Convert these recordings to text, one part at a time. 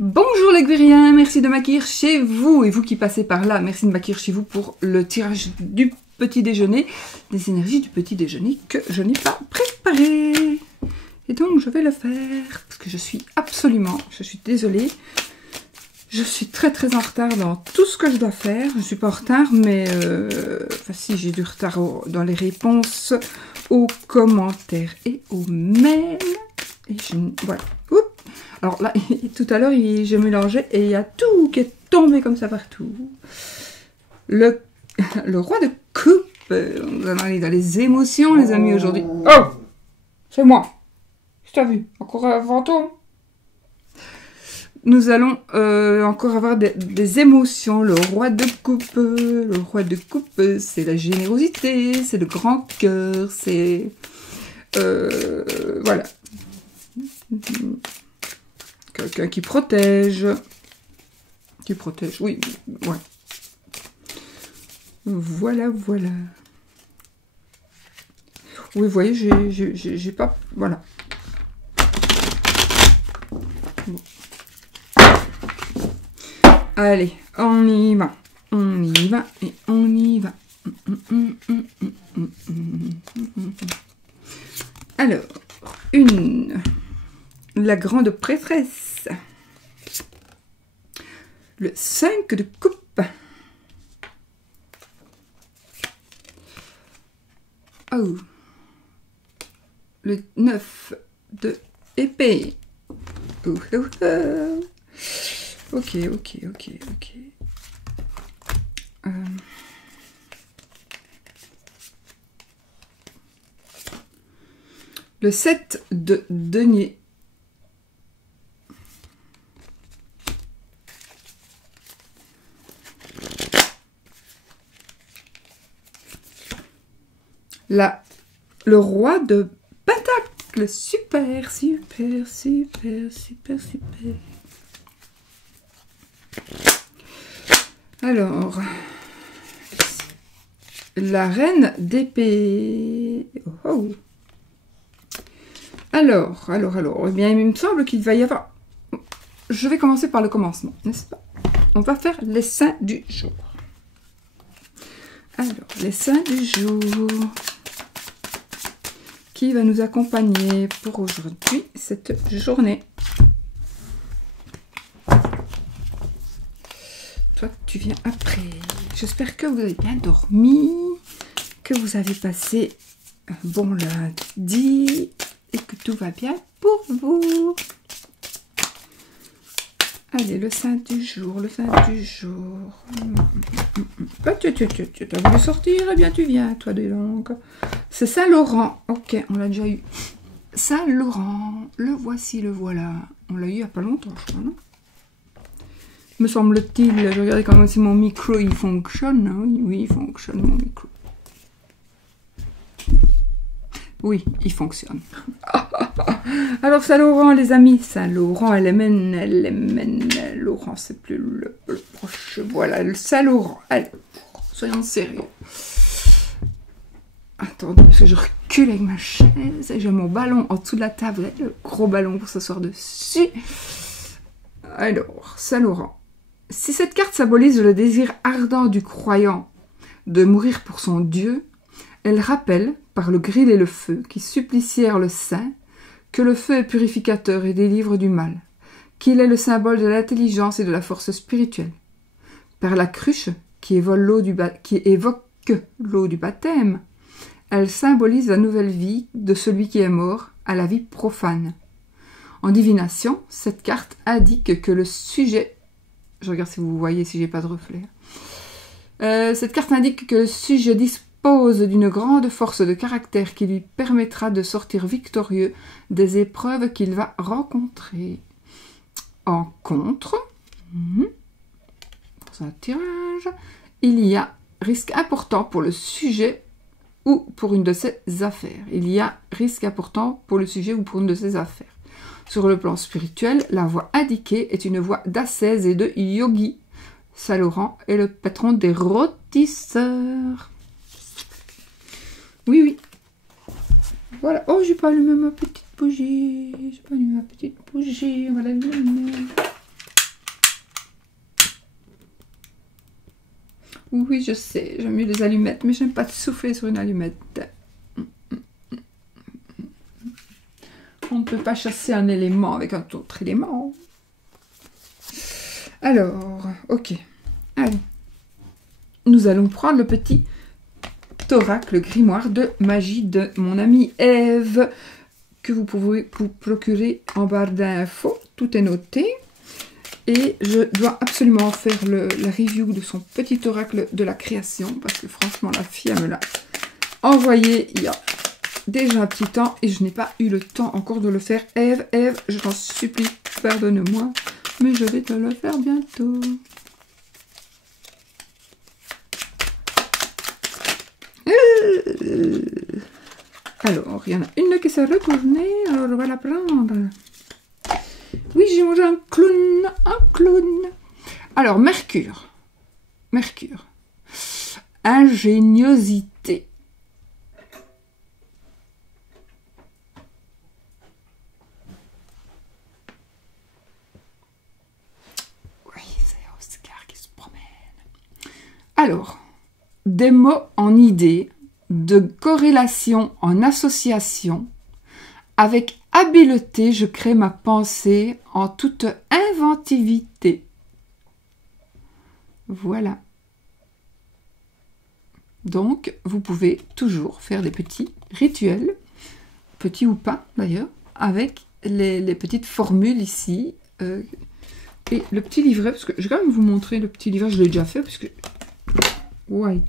Bonjour les Gwiriens, merci de m'accueillir chez vous. Et vous qui passez par là, merci de m'accueillir chez vous pour le tirage du petit déjeuner, des énergies du petit déjeuner que je n'ai pas préparé. Et donc je vais le faire, parce que je suis désolée, je suis très en retard dans tout ce que je dois faire. Je ne suis pas en retard, mais enfin si, j'ai du retard dans les réponses aux commentaires et aux mails. Et voilà. Oups. Alors là, tout à l'heure, je mélangeais et il y a tout qui est tombé comme ça partout. Le roi de coupe. On va aller dans les émotions, les amis, aujourd'hui. Oh, c'est moi. Je t'ai vu. Encore un fantôme. Nous allons encore avoir des émotions. Le roi de coupe. Le roi de coupe, c'est la générosité, c'est le grand cœur, c'est... voilà. Quelqu'un qui protège. Qui protège, oui. Ouais. Voilà. Oui, vous voyez, j'ai pas... Voilà. Bon. Allez, on y va. On y va et on y va. Alors, la grande prêtresse. Le 5 de coupe. Oh. Le 9 de épée. Ok. Le 7 de denier. Le roi de pentacle. Super. Alors, la reine d'épée. Oh. Alors, eh bien, il me semble qu'il va y avoir... Je vais commencer par le commencement, n'est-ce pas? On va faire les saints du jour. Alors, les saints du jour. Qui va nous accompagner pour aujourd'hui, cette journée? Toi, tu viens après. J'espère que vous avez bien dormi, que vous avez passé un bon lundi et que tout va bien pour vous. Allez, le saint du jour, le saint du jour. Tu as voulu sortir, eh bien tu viens, toi de donc. C'est Saint-Laurent. Ok, on l'a déjà eu. Saint-Laurent, le voici, le voilà. On l'a eu il n'y a pas longtemps, je crois, non? Me semble-t-il, je regardais comment si mon micro il fonctionne. Hein. Oui, il fonctionne mon micro. Oui, il fonctionne. Alors Saint-Laurent, les amis, Saint-Laurent, elle mène. Laurent, c'est plus le proche. Voilà, le Saint-Laurent. Allez, soyons sérieux. Attendez, parce que je recule avec ma chaise et j'ai mon ballon en dessous de la table, le gros ballon pour s'asseoir dessus. Alors, Saint-Laurent. Si cette carte symbolise le désir ardent du croyant de mourir pour son Dieu, elle rappelle, par le gris et le feu, qui supplicièrent le saint, que le feu est purificateur et délivre du mal, qu'il est le symbole de l'intelligence et de la force spirituelle. Par la cruche, qui évoque l'eau du baptême, elle symbolise la nouvelle vie de celui qui est mort à la vie profane. En divination, cette carte indique que le sujet... Je regarde si vous voyez, si j'ai pas de reflet. Cette carte indique que le sujet dispose d'une grande force de caractère qui lui permettra de sortir victorieux des épreuves qu'il va rencontrer. En contre, dans un tirage, il y a risque important pour le sujet ou pour une de ses affaires. Il y a risque important pour le sujet ou pour une de ses affaires. Sur le plan spirituel, la voie indiquée est une voie d'ascèse et de yogi. Saint-Laurent est le patron des rôtisseurs. Oui. Voilà. Oh, j'ai pas allumé ma petite bougie. On va l'allumer. Oui, je sais, j'aime mieux les allumettes, mais j'aime pas souffler sur une allumette. On ne peut pas chasser un élément avec un autre élément. Alors, ok. Allez. Nous allons prendre le petit oracle grimoire de magie de mon amie Ève, que vous pouvez vous procurer en barre d'infos. Tout est noté. Et je dois absolument faire la review de son petit oracle de la création, parce que franchement, la fille, elle me l'a envoyé il y a déjà un petit temps, et je n'ai pas eu le temps encore de le faire. Ève, je t'en supplie, pardonne-moi, mais je vais te le faire bientôt. Alors, il y en a une qui s'est retournée, alors on va la prendre. Oui, j'ai mangé un clown, Alors, Mercure. Ingéniosité. Oui, c'est Oscar qui se promène. Alors, des mots en idée, de corrélation en association. Avec habileté, je crée ma pensée en toute inventivité. Voilà. Donc, vous pouvez toujours faire des petits rituels, petits ou pas d'ailleurs, avec les petites formules ici. Et le petit livret, parce que je vais quand même vous montrer le petit livret, je l'ai déjà fait, parce que... Ouais.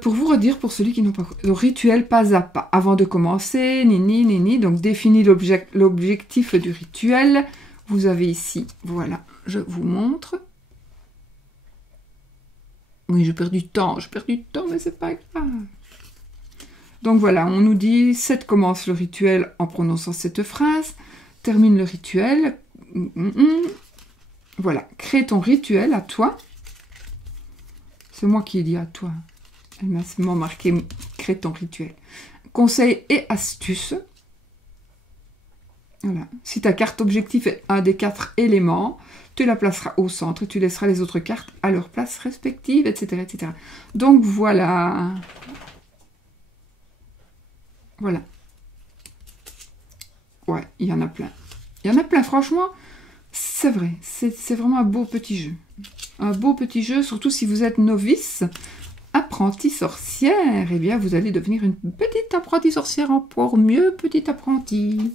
Pour vous redire, pour celui qui n'ont pas... Le rituel pas à pas. Avant de commencer, nini. Donc, définis l'objectif du rituel. Vous avez ici, voilà, je vous montre. Oui, je perds du temps, mais c'est pas grave. Donc, voilà, on nous dit, 7 commence le rituel en prononçant cette phrase. Termine le rituel. Voilà, crée ton rituel à toi. C'est moi qui ai dit à toi. Elle m'a seulement marqué « Crée ton rituel ». Conseils et astuces. Voilà. Si ta carte objectif est un des 4 éléments, tu la placeras au centre et tu laisseras les autres cartes à leur place respective, etc. etc. Donc voilà. Voilà. Ouais, il y en a plein. Il y en a plein, franchement. C'est vrai. C'est vraiment un beau petit jeu. Un beau petit jeu, surtout si vous êtes novice. Apprentie sorcière, eh bien vous allez devenir une petite apprentie sorcière encore mieux, petite apprentie.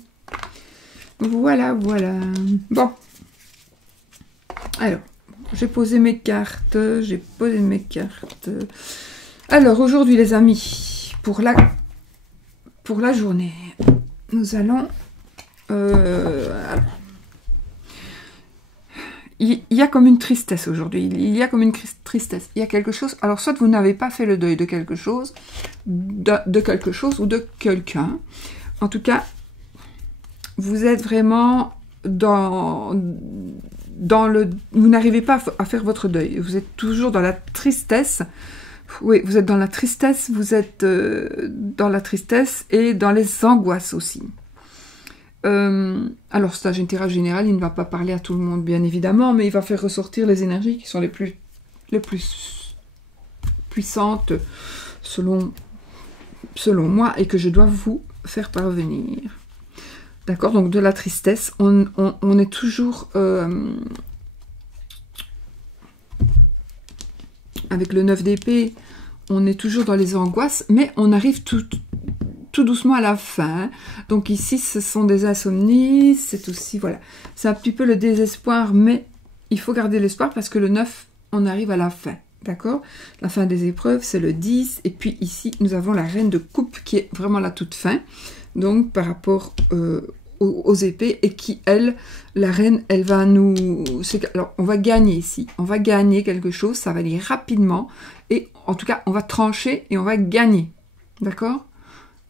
Voilà. Bon. Alors, j'ai posé mes cartes, Alors, aujourd'hui, les amis, pour la journée, nous allons... Il y a comme une tristesse aujourd'hui, il y a quelque chose, alors soit vous n'avez pas fait le deuil de quelque chose, ou de quelqu'un, en tout cas, vous êtes vraiment vous n'arrivez pas à faire votre deuil, vous êtes toujours dans la tristesse, oui, vous êtes dans la tristesse, et dans les angoisses aussi. Alors, c'est un tirage général, il ne va pas parler à tout le monde, bien évidemment, mais il va faire ressortir les énergies qui sont les plus puissantes selon moi et que je dois vous faire parvenir. D'accord, donc de la tristesse, on est toujours avec le 9 d'épée, on est toujours dans les angoisses, mais on arrive tout doucement à la fin. Donc ici, ce sont des insomnies, c'est aussi, voilà, c'est un petit peu le désespoir, mais il faut garder l'espoir parce que le 9, on arrive à la fin, d'accord? La fin des épreuves, c'est le 10, et puis ici, nous avons la reine de coupe qui est vraiment la toute fin, donc par rapport aux épées, et qui, elle, la reine, elle va nous... Alors, on va gagner ici, on va gagner quelque chose, ça va aller rapidement, et en tout cas, on va trancher et on va gagner, d'accord?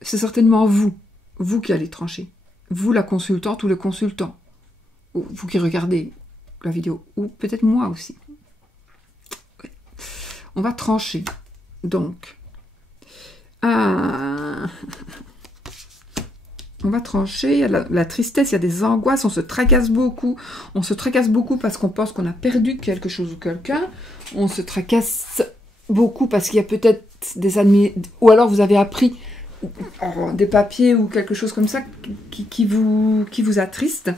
C'est certainement vous qui allez trancher. Vous, la consultante ou le consultant. Ou vous qui regardez la vidéo. Ou peut-être moi aussi. Ouais. On va trancher. Donc. On va trancher, il y a la tristesse, il y a des angoisses, on se tracasse beaucoup. On se tracasse beaucoup parce qu'on pense qu'on a perdu quelque chose ou quelqu'un. On se tracasse beaucoup parce qu'il y a peut-être des ennemis, ou alors vous avez appris des papiers ou quelque chose comme ça qui vous attriste.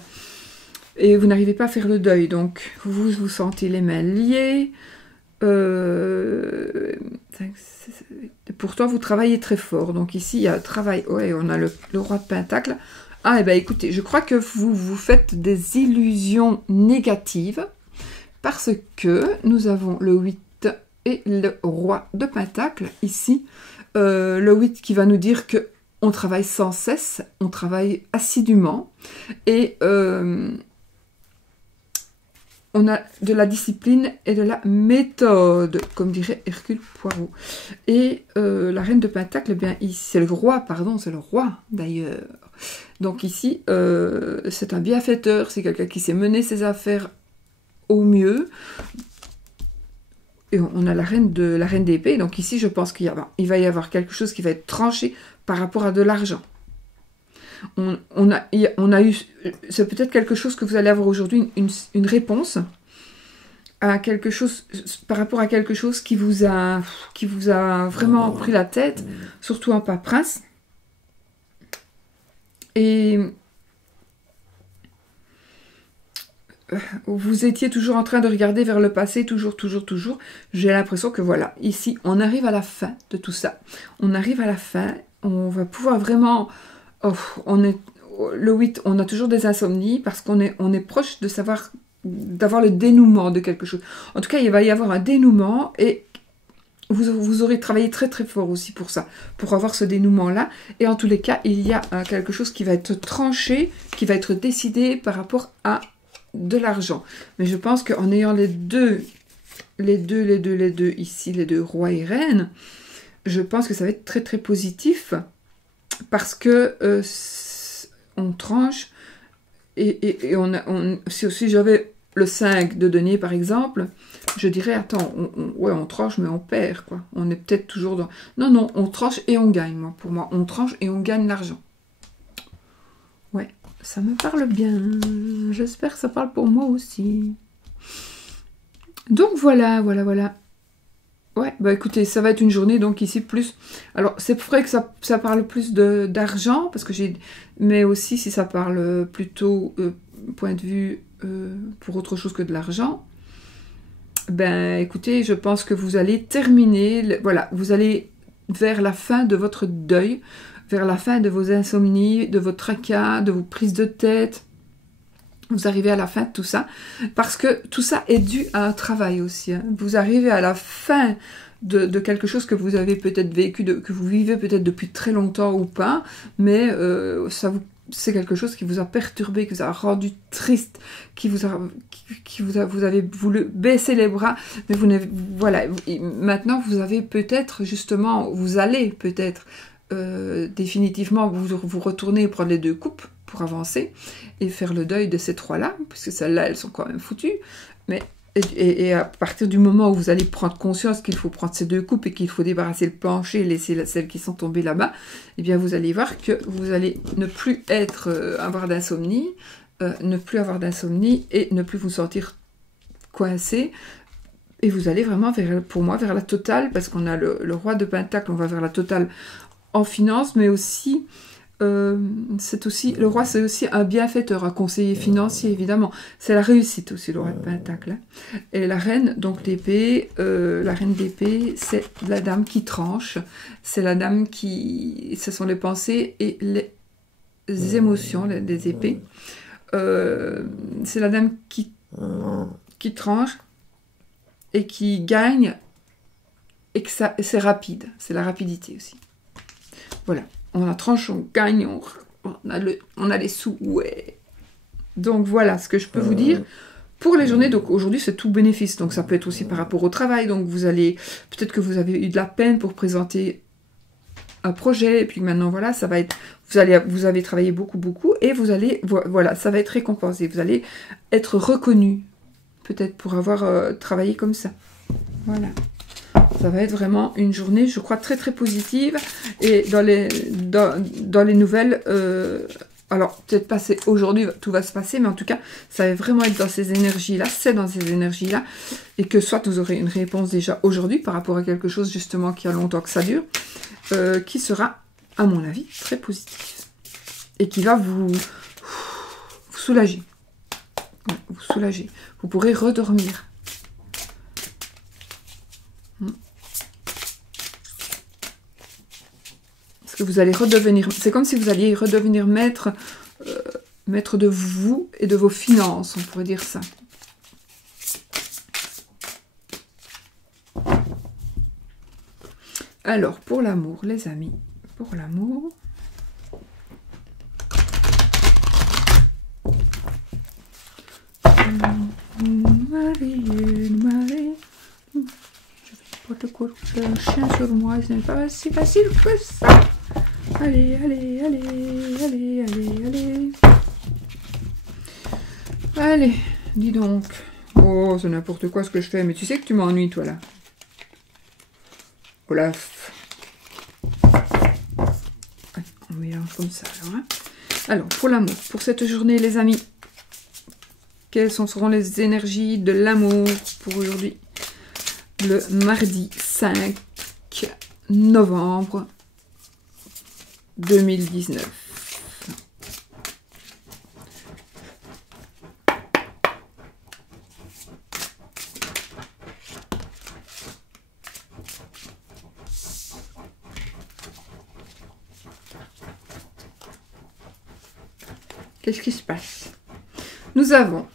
Et vous n'arrivez pas à faire le deuil, donc vous vous sentez les mains liées. Pourtant, vous travaillez très fort. Donc ici, il y a un travail. Ouais, on a le roi de Pentacle. Ah, et bien écoutez, je crois que vous vous faites des illusions négatives parce que nous avons le 8 et le roi de Pentacle ici. Le 8 qui va nous dire que on travaille sans cesse, on travaille assidûment et on a de la discipline et de la méthode, comme dirait Hercule Poirot. Et la reine de Pentacle, eh bien, c'est le roi, pardon, c'est le roi d'ailleurs. Donc ici, c'est un bienfaiteur, c'est quelqu'un qui sait mener ses affaires au mieux. Et on a la reine d'épée, donc ici, je pense qu'il va y avoir quelque chose qui va être tranché par rapport à de l'argent. On a eu, c'est peut-être quelque chose que vous allez avoir aujourd'hui, une réponse à quelque chose, par rapport à quelque chose qui vous a vraiment pris la tête, surtout en paperasse. Et vous étiez toujours en train de regarder vers le passé, toujours. J'ai l'impression que voilà, ici, on arrive à la fin de tout ça. On arrive à la fin, on va pouvoir vraiment... Oh, le 8, on a toujours des insomnies parce qu'on est proche de savoir, d'avoir le dénouement de quelque chose. En tout cas, il va y avoir un dénouement et vous aurez travaillé très fort aussi pour ça, pour avoir ce dénouement-là. Et en tous les cas, il y a quelque chose qui va être tranché, qui va être décidé par rapport à de l'argent. Mais je pense qu'en ayant les deux ici, les deux rois et reines, je pense que ça va être très positif. Parce que on tranche et si j'avais le 5 de denier par exemple, je dirais attends, on tranche mais on perd quoi. On est peut-être toujours dans... Non, on tranche et on gagne, moi. Pour moi, on tranche et on gagne l'argent. Ouais, ça me parle bien. J'espère que ça parle pour moi aussi. Donc voilà. Ouais, bah écoutez, ça va être une journée, donc ici, plus... Alors, c'est vrai que ça parle plus d'argent, parce que j'ai... Mais aussi, si ça parle plutôt, point de vue, pour autre chose que de l'argent, ben, écoutez, je pense que vous allez terminer... Voilà, vous allez vers la fin de votre deuil, vers la fin de vos insomnies, de vos tracas, de vos prises de tête... Vous arrivez à la fin de tout ça, parce que tout ça est dû à un travail aussi. Hein. Vous arrivez à la fin de quelque chose que vous avez peut-être vécu, que vous vivez peut-être depuis très longtemps ou pas, mais c'est quelque chose qui vous a perturbé, qui vous a rendu triste, vous avez voulu baisser les bras, mais voilà, maintenant vous avez peut-être justement, vous allez peut-être définitivement vous retourner prendre les deux coupes pour avancer et faire le deuil de ces trois-là, puisque celles-là, elles sont quand même foutues. Mais, et à partir du moment où vous allez prendre conscience qu'il faut prendre ces deux coupes et qu'il faut débarrasser le plancher et laisser celles qui sont tombées là-bas, eh bien vous allez voir que vous allez ne plus avoir d'insomnie, ne plus avoir d'insomnie et ne plus vous sentir coincé. Et vous allez vraiment, pour moi, vers la totale, parce qu'on a le roi de Pentacle, on va vers la totale en finance, mais aussi... le roi, c'est aussi un bienfaiteur, un conseiller financier, évidemment. C'est la réussite aussi, le roi de Pentacle. Hein. Et la reine, donc l'épée, la reine d'épée, c'est la dame qui tranche. C'est la dame qui... Ce sont les pensées et les émotions, les épées. C'est la dame qui tranche et qui gagne et que c'est rapide. C'est la rapidité aussi. Voilà. On a tranche, on gagne, on a les sous, ouais. Donc voilà ce que je peux vous dire pour les journées. Donc aujourd'hui c'est tout bénéfice, donc ça peut être aussi par rapport au travail. Donc vous allez, peut-être que vous avez eu de la peine pour présenter un projet, et puis maintenant voilà, ça va être, vous avez travaillé beaucoup, et vous allez, voilà, ça va être récompensé. Vous allez être reconnu, peut-être pour avoir travaillé comme ça. Voilà. Ça va être vraiment une journée, je crois, très très positive. Et dans les nouvelles, alors peut-être pas aujourd'hui, tout va se passer, mais en tout cas, ça va vraiment être dans ces énergies-là, c'est dans ces énergies-là. Et que soit vous aurez une réponse déjà aujourd'hui par rapport à quelque chose justement qui a longtemps que ça dure, qui sera, à mon avis, très positif. Et qui va vous soulager. Ouais, vous soulager. Vous pourrez redormir. Parce que vous allez redevenir... C'est comme si vous alliez redevenir maître de vous et de vos finances, on pourrait dire ça. Alors, pour l'amour, les amis, pour l'amour... Marie, je vais pas te courir un chien sur moi, ce n'est pas si facile que ça. Allez, allez, allez, allez, allez, allez. Allez, dis donc. Oh, c'est n'importe quoi ce que je fais, mais tu sais que tu m'ennuies, toi, là. Olaf. Allez, on mélange comme ça, alors. Hein. Alors, pour l'amour, pour cette journée, les amis, quelles seront les énergies de l'amour pour aujourd'hui? Le mardi 5 novembre 2019. Qu'est-ce qui se passe? Nous avons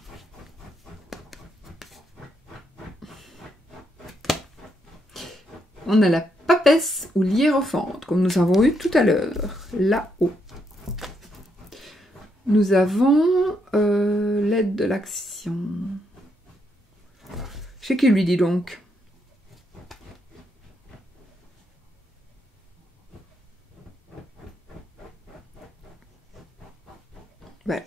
on a la papesse ou l'hiérophante, comme nous avons eu tout à l'heure, là-haut. Nous avons l'aide de l'action. C'est qui lui dit donc? Ouais.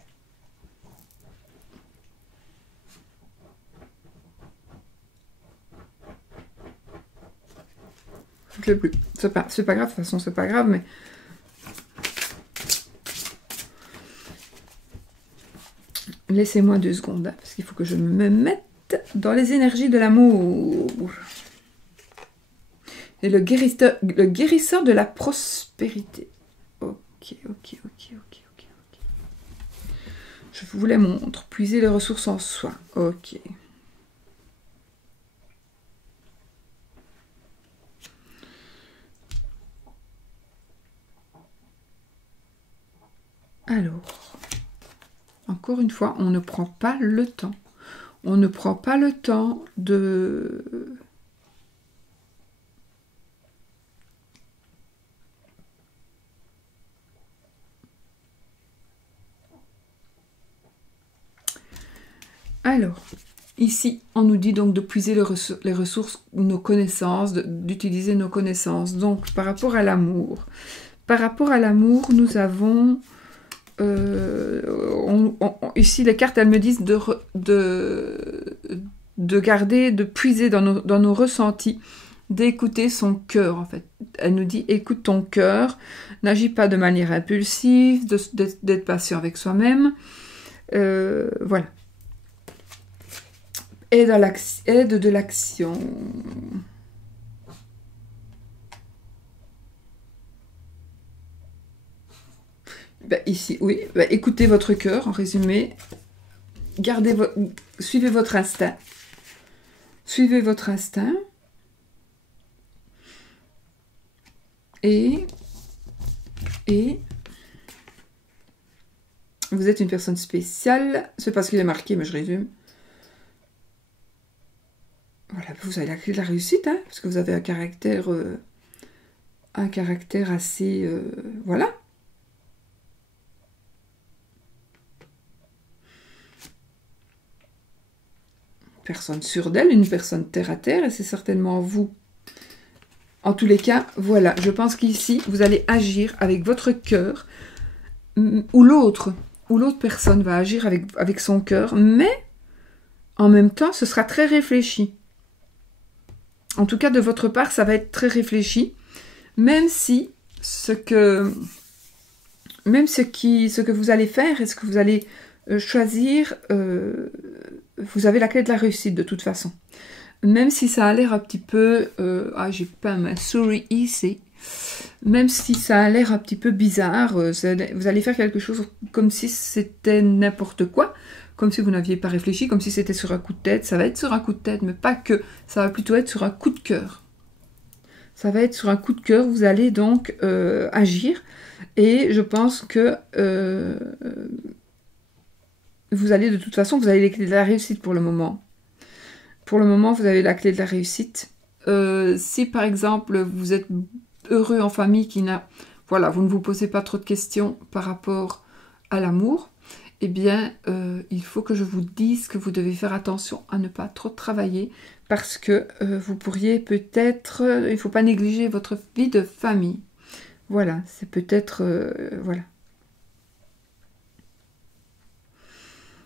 Je ne l'ai plus. C'est pas grave, de toute façon, c'est pas grave, mais... Laissez-moi 2 secondes, hein, parce qu'il faut que je me mette dans les énergies de l'amour. Et le guérisseur de la prospérité. Ok. Je vous les montre. Puiser les ressources en soi. Ok. Alors, encore une fois, on ne prend pas le temps. On ne prend pas le temps de... Alors, ici, on nous dit donc de puiser les ressources, nos connaissances, d'utiliser nos connaissances. Donc, par rapport à l'amour. Par rapport à l'amour, nous avons... ici, les cartes, elles me disent de garder, de puiser dans nos ressentis, d'écouter son cœur, en fait. Elle nous dit, écoute ton cœur, n'agis pas de manière impulsive, d'être patient avec soi-même. Voilà. Aide de l'action. Ben, ici, oui. Ben, écoutez votre cœur, en résumé. Suivez votre instinct. Suivez votre instinct. Et vous êtes une personne spéciale. C'est pas ce qu'il est marqué, mais je résume. Voilà, vous avez la clé de la réussite, hein, parce que vous avez un caractère assez... voilà. Personne sûre d'elle, une personne terre à terre, et c'est certainement vous. En tous les cas, voilà, je pense qu'ici, vous allez agir avec votre cœur, ou l'autre personne va agir avec son cœur, mais en même temps, ce sera très réfléchi. En tout cas, de votre part, ça va être très réfléchi. Même si ce que vous allez faire et ce que vous allez choisir, vous avez la clé de la réussite de toute façon. Même si ça a l'air un petit peu... j'ai pas ma souris ici. Même si ça a l'air un petit peu bizarre, vous allez faire quelque chose comme si c'était n'importe quoi, comme si vous n'aviez pas réfléchi, comme si c'était sur un coup de tête. Ça va être sur un coup de tête, mais pas que. Ça va plutôt être sur un coup de cœur. Ça va être sur un coup de cœur. Vous allez donc agir. Et je pense que vous allez de toute façon, vous avez les clés de la réussite pour le moment. Pour le moment, vous avez la clé de la réussite. Si par exemple, vous êtes heureux en famille, voilà, vous ne vous posez pas trop de questions par rapport à l'amour, eh bien, il faut que je vous dise que vous devez faire attention à ne pas trop travailler parce que vous pourriez peut-être... il ne faut pas négliger votre vie de famille. Voilà, c'est peut-être... voilà.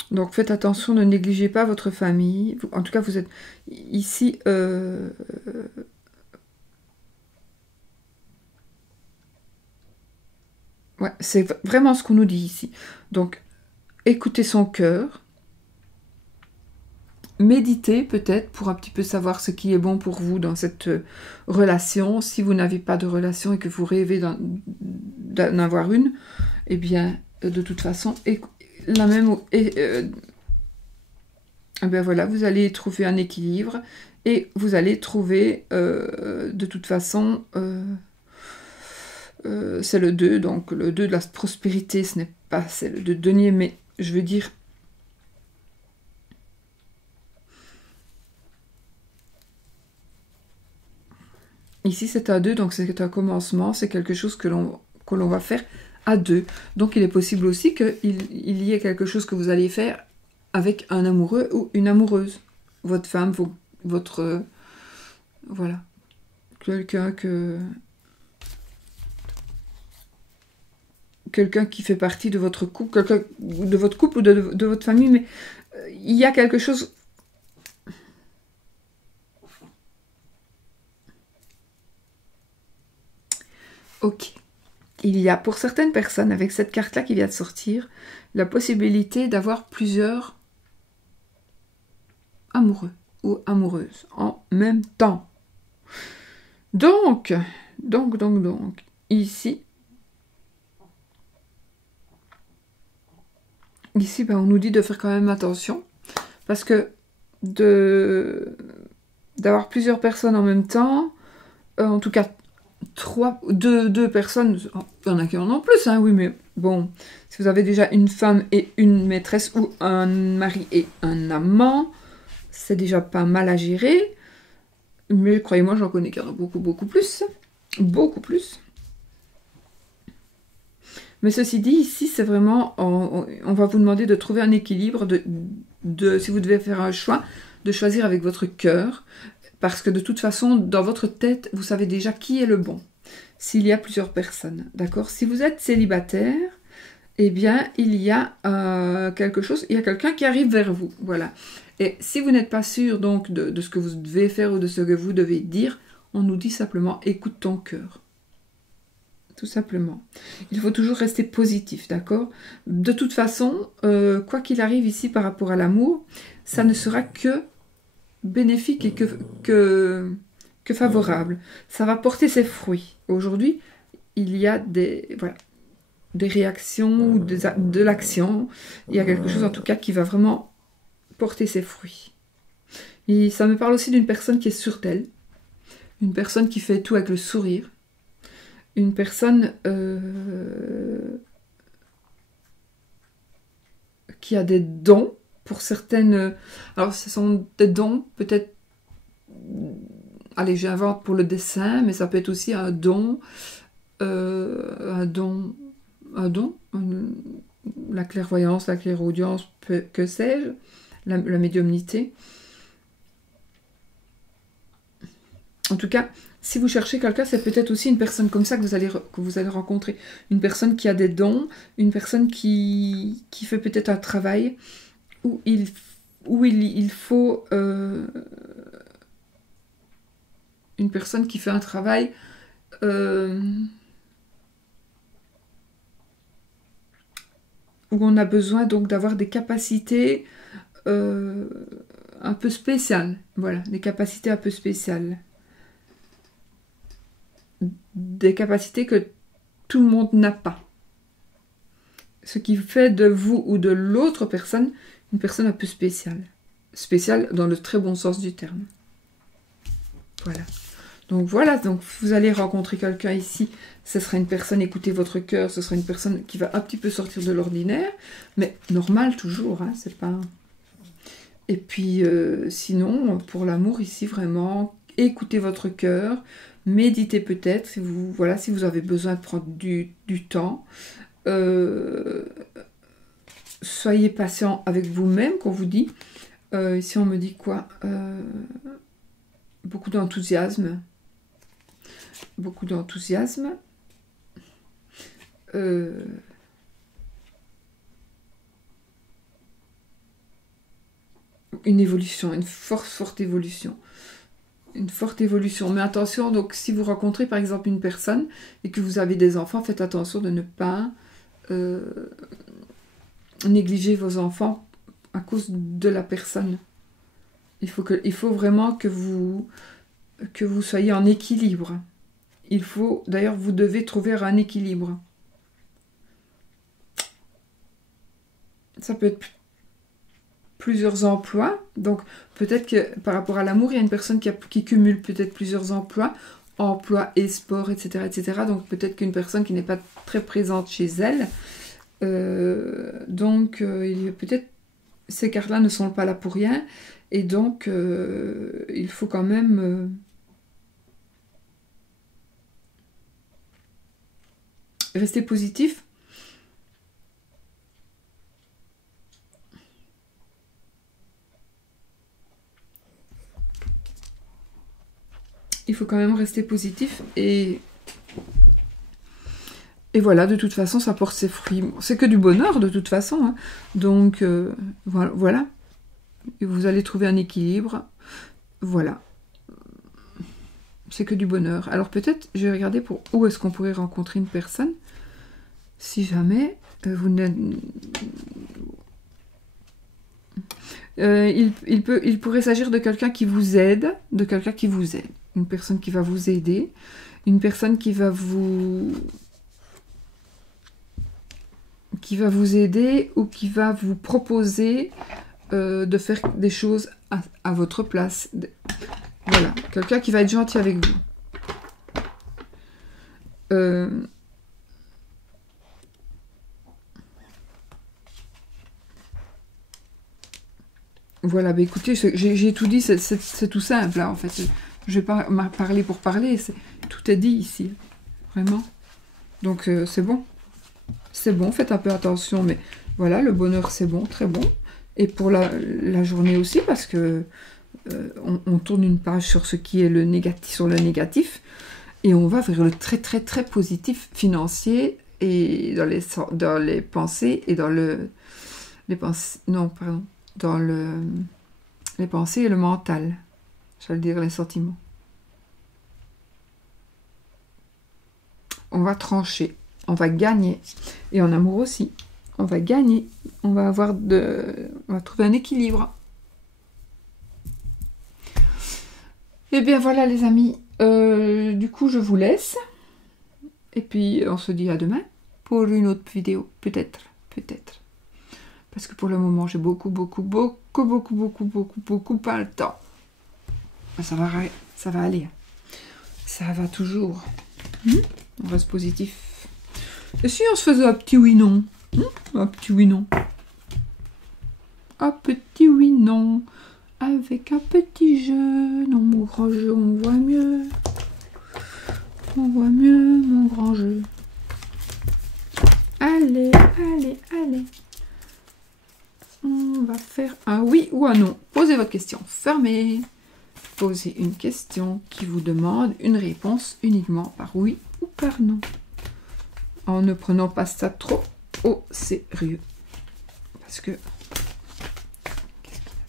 Donc faites attention, ne négligez pas votre famille. En tout cas, vous êtes ici... ouais, c'est vraiment ce qu'on nous dit ici. Donc, écoutez son cœur. Méditez peut-être pour un petit peu savoir ce qui est bon pour vous dans cette relation. Si vous n'avez pas de relation et que vous rêvez d'en avoir une, eh bien, de toute façon, ben voilà, vous allez trouver un équilibre et vous allez trouver, de toute façon, c'est le 2, donc le 2 de la prospérité, ce n'est pas celle de denier, mais je veux dire, ici c'est à 2, donc c'est un commencement, c'est quelque chose que l'on va faire à 2. Donc il est possible aussi qu'il y ait quelque chose que vous allez faire avec un amoureux ou une amoureuse. Votre femme, votre... voilà. Quelqu'un qui fait partie de votre couple, de votre couple ou de votre famille, mais il y a quelque chose... Ok. Il y a pour certaines personnes, avec cette carte-là qui vient de sortir, la possibilité d'avoir plusieurs amoureux ou amoureuses en même temps. Donc, ici, ben, on nous dit de faire quand même attention, parce que d'avoir plusieurs personnes en même temps, en tout cas, deux personnes, il y en a qui en ont plus, hein, oui, mais bon, si vous avez déjà une femme et une maîtresse, ou un mari et un amant, c'est déjà pas mal à gérer, mais croyez-moi, j'en connais qui en ont beaucoup, beaucoup plus. Beaucoup plus. Mais ceci dit, ici, c'est vraiment... On va vous demander de trouver un équilibre, si vous devez faire un choix, de choisir avec votre cœur, parce que de toute façon, dans votre tête, vous savez déjà qui est le bon, s'il y a plusieurs personnes, d'accord? Si vous êtes célibataire, eh bien, il y a quelque chose, il y a quelqu'un qui arrive vers vous, voilà. Et si vous n'êtes pas sûr, donc, de ce que vous devez faire ou de ce que vous devez dire, on nous dit simplement, écoute ton cœur. Tout simplement. Il faut toujours rester positif, d'accord? De toute façon, quoi qu'il arrive ici par rapport à l'amour, ça ne sera que bénéfique et que favorable. Ça va porter ses fruits. Aujourd'hui, il y a des réactions ou de l'action. Il y a quelque chose en tout cas qui va vraiment porter ses fruits. Et ça me parle aussi d'une personne qui est sûre d'elle. Une personne qui fait tout avec le sourire. Une personne qui a des dons pour certaines... alors, ce sont des dons, peut-être... allez, j'invente pour le dessin, mais ça peut être aussi un don. La clairvoyance, la clairaudience, que sais-je, la médiumnité. En tout cas, si vous cherchez quelqu'un, c'est peut-être aussi une personne comme ça que vous allez rencontrer. Une personne qui a des dons, une personne qui fait peut-être un travail où il faut... une personne qui fait un travail où on a besoin donc d'avoir des capacités un peu spéciales. Voilà, des capacités un peu spéciales. Des capacités que tout le monde n'a pas. Ce qui fait de vous ou de l'autre personne une personne un peu spéciale. Spéciale dans le très bon sens du terme. Voilà. Donc voilà, donc vous allez rencontrer quelqu'un ici, ce sera une personne, écoutez votre cœur, ce sera une personne qui va un petit peu sortir de l'ordinaire, mais normal toujours, hein, c'est pas... Et puis sinon, pour l'amour ici, vraiment, écoutez votre cœur, méditez peut-être, si vous, voilà, si vous avez besoin de prendre du temps, soyez patient avec vous-même, qu'on vous dit. Ici on me dit quoi, beaucoup d'enthousiasme. Beaucoup d'enthousiasme. Une évolution, une forte évolution. Une forte évolution. Mais attention, donc si vous rencontrez par exemple une personne et que vous avez des enfants, faites attention de ne pas négliger vos enfants à cause de la personne. Il faut vraiment que vous soyez en équilibre. Il faut, d'ailleurs, vous devez trouver un équilibre. Ça peut être plusieurs emplois. Donc, peut-être que par rapport à l'amour, il y a une personne qui cumule peut-être plusieurs emplois, emploi et sport, etc., etc. Donc, peut-être qu'une personne qui n'est pas très présente chez elle. Donc, peut-être ces cartes-là ne sont pas là pour rien. Et donc, il faut quand même... rester positif. Il faut quand même rester positif et voilà, de toute façon, ça porte ses fruits. C'est que du bonheur, de toute façon. Hein. Donc, voilà. Et vous allez trouver un équilibre. Voilà. C'est que du bonheur. Alors peut-être, je vais regarder pour où est-ce qu'on pourrait rencontrer une personne. Si jamais vous n'êtes... il pourrait s'agir de quelqu'un qui vous aide, une personne qui va vous aider, une personne qui va vous aider ou qui va vous proposer de faire des choses à votre place. Voilà, quelqu'un qui va être gentil avec vous. Voilà, bah écoutez, j'ai tout dit, c'est tout simple, là, en fait. Je vais pas parler pour parler, tout est dit ici, vraiment. Donc, c'est bon. C'est bon, faites un peu attention, mais voilà, le bonheur, c'est bon, très bon. Et pour la journée aussi, parce que on tourne une page sur ce qui est le négatif, sur le négatif, et on va vers le très, très, très positif financier, et dans les pensées, et dans les pensées, non, pardon. Dans les pensées et le mental. J'allais dire les sentiments. On va trancher. On va gagner. Et en amour aussi. On va gagner. On va trouver un équilibre. Et bien voilà les amis. Du coup je vous laisse. Et puis on se dit à demain. Pour une autre vidéo. Peut-être. Peut-être. Parce que pour le moment, j'ai beaucoup pas le temps. Ça va aller. Ça va toujours. On reste positif. Et si on se faisait un petit oui-non? Un petit oui-non. Un petit oui-non. Avec un petit jeu. Non, mon grand jeu, on voit mieux. On voit mieux, mon grand jeu. Allez, allez, allez. On va faire un oui ou un non. Posez votre question. Fermez. Posez une question qui vous demande une réponse uniquement par oui ou par non. En ne prenant pas ça trop au sérieux. Parce que... Qu'est-ce qu'il y a?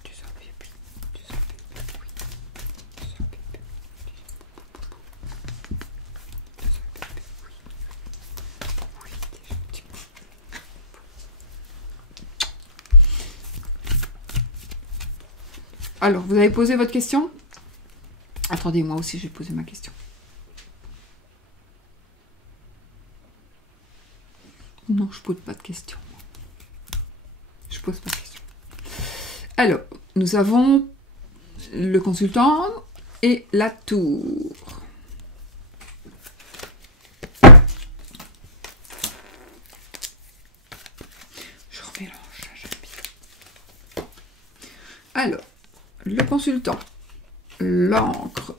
Alors, vous avez posé votre question? Attendez, moi aussi, je vais poser ma question. Non, je pose pas de questions. Je pose pas de questions. Alors, nous avons le consultant et la tour. Je remélange, j'aime bien. Alors, le consultant, l'encre,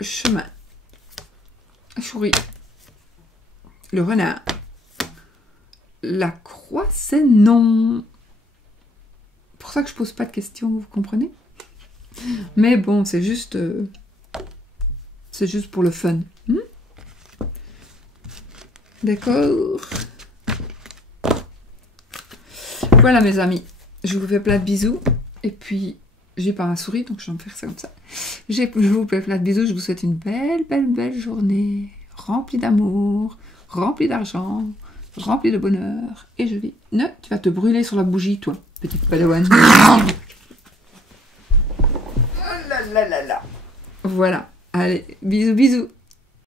chemin, souris, le renard, la croix, c'est non. Pour ça que je pose pas de questions, vous comprenez? Mais bon, c'est juste pour le fun. D'accord. Voilà mes amis, je vous fais plein de bisous. Et puis, j'ai pas ma souris, donc je vais me faire ça comme ça. Je vous fais plein de bisous, je vous souhaite une belle journée, remplie d'amour, remplie d'argent, remplie de bonheur. Et je dis, non, tu vas te brûler sur la bougie, toi, petite padawan. Oh là là là là. Voilà, allez, bisous.